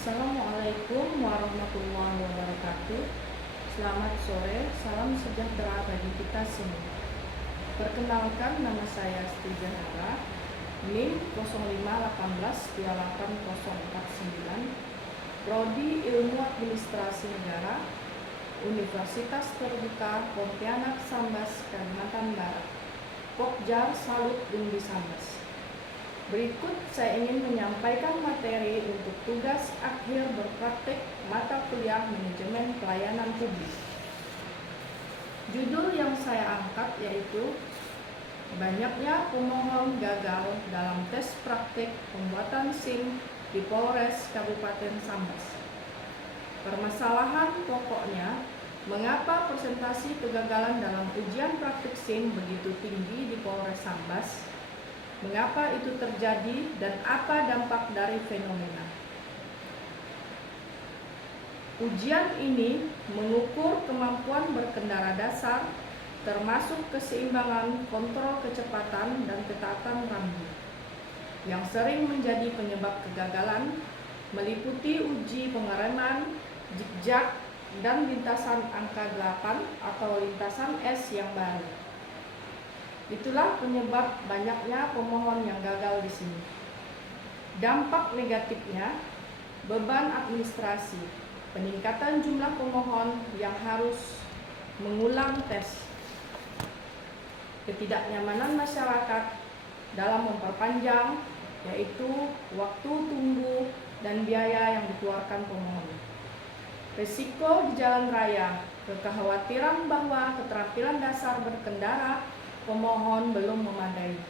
Assalamualaikum warahmatullahi wabarakatuh. Selamat sore, salam sejahtera bagi kita semua. Perkenalkan, nama saya Asti Jahara, NIM 051838049, Prodi Ilmu Administrasi Negara, Universitas Terbuka Pontianak Sambas, Kalimantan Barat, Pokjar Salut Bumdi Sambas. Berikut saya ingin menyampaikan materi untuk tugas akhir berpraktek mata kuliah Manajemen Pelayanan Publik. Judul yang saya angkat yaitu banyaknya pemohon gagal dalam tes praktek pembuatan SIM di Polres Kabupaten Sambas. Permasalahan pokoknya, mengapa persentase kegagalan dalam ujian praktek SIM begitu tinggi di Polres Sambas? Mengapa itu terjadi dan apa dampak dari fenomena? Ujian ini mengukur kemampuan berkendara dasar, termasuk keseimbangan kontrol kecepatan dan ketaatan rambu. Yang sering menjadi penyebab kegagalan meliputi uji pengereman, zigzag, dan lintasan angka 8 atau lintasan S yang baru. Itulah penyebab banyaknya pemohon yang gagal di sini. Dampak negatifnya, beban administrasi, peningkatan jumlah pemohon yang harus mengulang tes, ketidaknyamanan masyarakat dalam memperpanjang, yaitu waktu tunggu dan biaya yang dikeluarkan pemohon. Risiko di jalan raya, kekhawatiran bahwa keterampilan dasar berkendara pemohon belum memadai.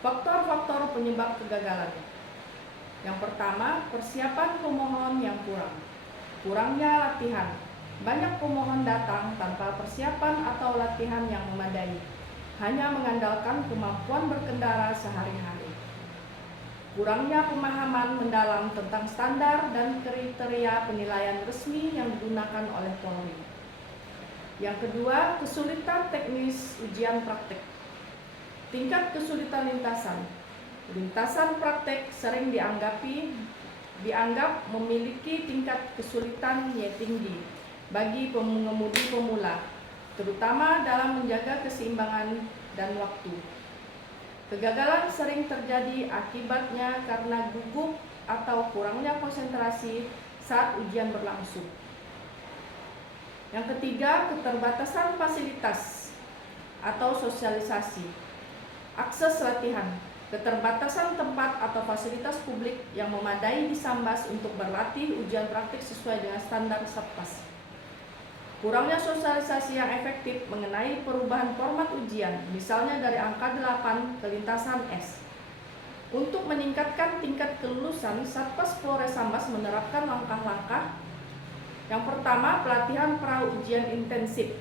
Faktor-faktor penyebab kegagalan. Yang pertama, persiapan pemohon yang kurang. Kurangnya latihan. Banyak pemohon datang tanpa persiapan atau latihan yang memadai, hanya mengandalkan kemampuan berkendara sehari-hari. Kurangnya pemahaman mendalam tentang standar dan kriteria penilaian resmi yang digunakan oleh Polri. Yang kedua, kesulitan teknis ujian praktek. Tingkat kesulitan lintasan. Lintasan praktek sering dianggap memiliki tingkat kesulitan yang tinggi bagi pengemudi pemula, terutama dalam menjaga keseimbangan dan waktu. Kegagalan sering terjadi akibatnya karena gugup atau kurangnya konsentrasi saat ujian berlangsung. Yang ketiga, keterbatasan fasilitas atau sosialisasi. Akses latihan, keterbatasan tempat atau fasilitas publik yang memadai di Sambas untuk berlatih ujian praktik sesuai dengan standar Satpas. Kurangnya sosialisasi yang efektif mengenai perubahan format ujian, misalnya dari angka 8 ke lintasan S. Untuk meningkatkan tingkat kelulusan, Satpas Polres Sambas menerapkan langkah-langkah. Yang pertama, pelatihan pra-ujian intensif.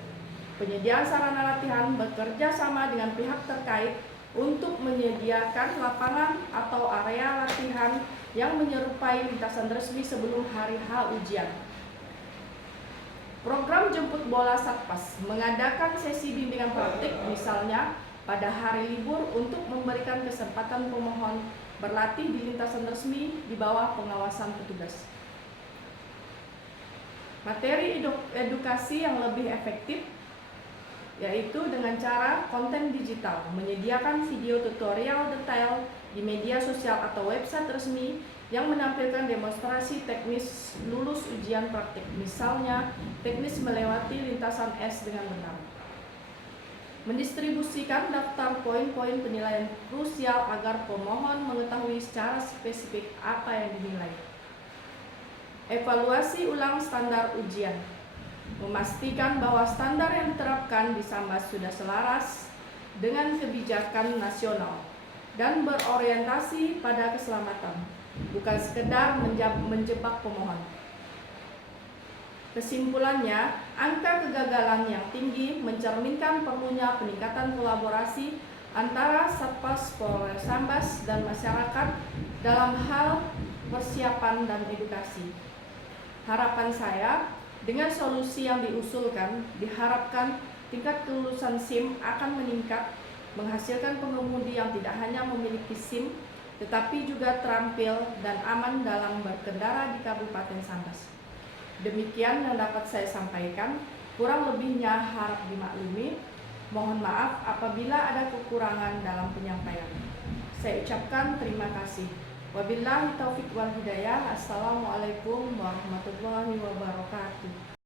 Penyediaan sarana latihan bekerja sama dengan pihak terkait untuk menyediakan lapangan atau area latihan yang menyerupai lintasan resmi sebelum hari H ujian. Program jemput bola Satpas mengadakan sesi bimbingan praktik, misalnya pada hari libur, untuk memberikan kesempatan pemohon berlatih di lintasan resmi di bawah pengawasan petugas. Materi edukasi yang lebih efektif yaitu dengan cara konten digital, menyediakan video tutorial detail di media sosial atau website resmi yang menampilkan demonstrasi teknis lulus ujian praktik, misalnya teknis melewati lintasan S dengan benar. Mendistribusikan daftar poin-poin penilaian krusial agar pemohon mengetahui secara spesifik apa yang dinilai. Evaluasi ulang standar ujian. Memastikan bahwa standar yang diterapkan di Sambas sudah selaras dengan kebijakan nasional dan berorientasi pada keselamatan, bukan sekedar menjebak pemohon. Kesimpulannya, angka kegagalan yang tinggi mencerminkan perlunya peningkatan kolaborasi antara Satpas Polres Sambas dan masyarakat dalam hal persiapan dan edukasi. Harapan saya, dengan solusi yang diusulkan, diharapkan tingkat kelulusan SIM akan meningkat, menghasilkan pengemudi yang tidak hanya memiliki SIM, tetapi juga terampil dan aman dalam berkendara di Kabupaten Sambas. Demikian yang dapat saya sampaikan, kurang lebihnya harap dimaklumi. Mohon maaf apabila ada kekurangan dalam penyampaian. Saya ucapkan terima kasih. Wabillahi taufiq wal hidayah. Assalamualaikum warahmatullahi wabarakatuh.